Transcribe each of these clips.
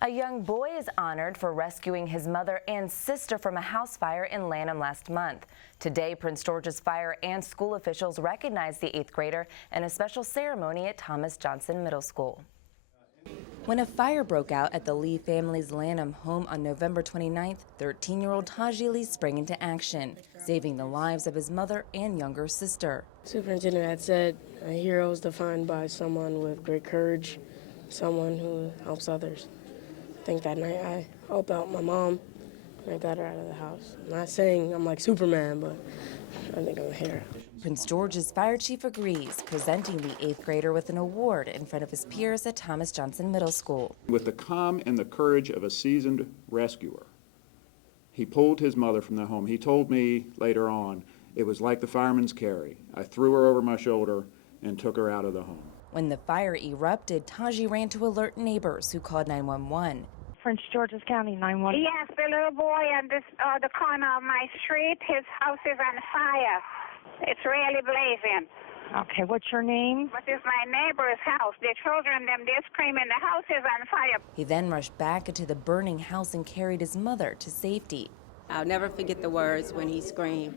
A young boy is honored for rescuing his mother and sister from a house fire in Lanham last month. Today, Prince George's fire and school officials recognized the 8th grader in a special ceremony at Thomas Johnson Middle School. When a fire broke out at the Lee family's Lanham home on November 29th, 13-year-old Taji Lee sprang into action, saving the lives of his mother and younger sister. Superintendent had said a hero is defined by someone with great courage, someone who helps others. I think that night I helped out my mom and I got her out of the house. I'm not saying I'm like Superman, but I think I'm a hero. Prince George's fire chief agrees, presenting the 8th grader with an award in front of his peers at Thomas Johnson Middle School. With the calm and the courage of a seasoned rescuer, he pulled his mother from the home. He told me later on, it was like the fireman's carry. I threw her over my shoulder and took her out of the home. When the fire erupted, Taji ran to alert neighbors who called 911. Prince George's County 911. Yes, the little boy on the corner of my street, his house is on fire. It's really blazing. Okay, what's your name? But it's my neighbor's house. The children, they're screaming, the house is on fire. He then rushed back into the burning house and carried his mother to safety. I'll never forget the words when he screamed,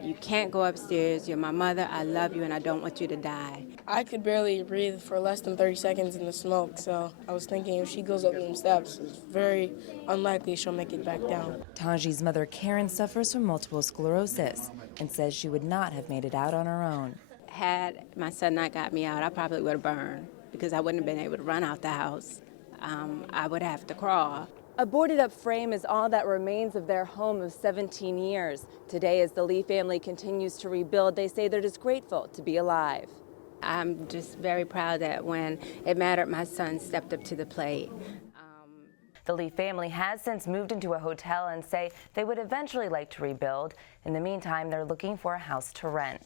"You can't go upstairs. You're my mother. I love you, and I don't want you to die." I could barely breathe for less than 30 seconds in the smoke, so I was thinking if she goes up them steps, it's very unlikely she'll make it back down. Taji's mother, Karen, suffers from multiple sclerosis and says she would not have made it out on her own. Had my son not got me out, I probably would have burned because I wouldn't have been able to run out the house. I would have to crawl. A boarded-up frame is all that remains of their home of 17 years. Today, as the Lee family continues to rebuild, they say they're just grateful to be alive. I'm just very proud that when it mattered, my son stepped up to the plate. The Lee family has since moved into a hotel and say they would eventually like to rebuild. In the meantime, they're looking for a house to rent.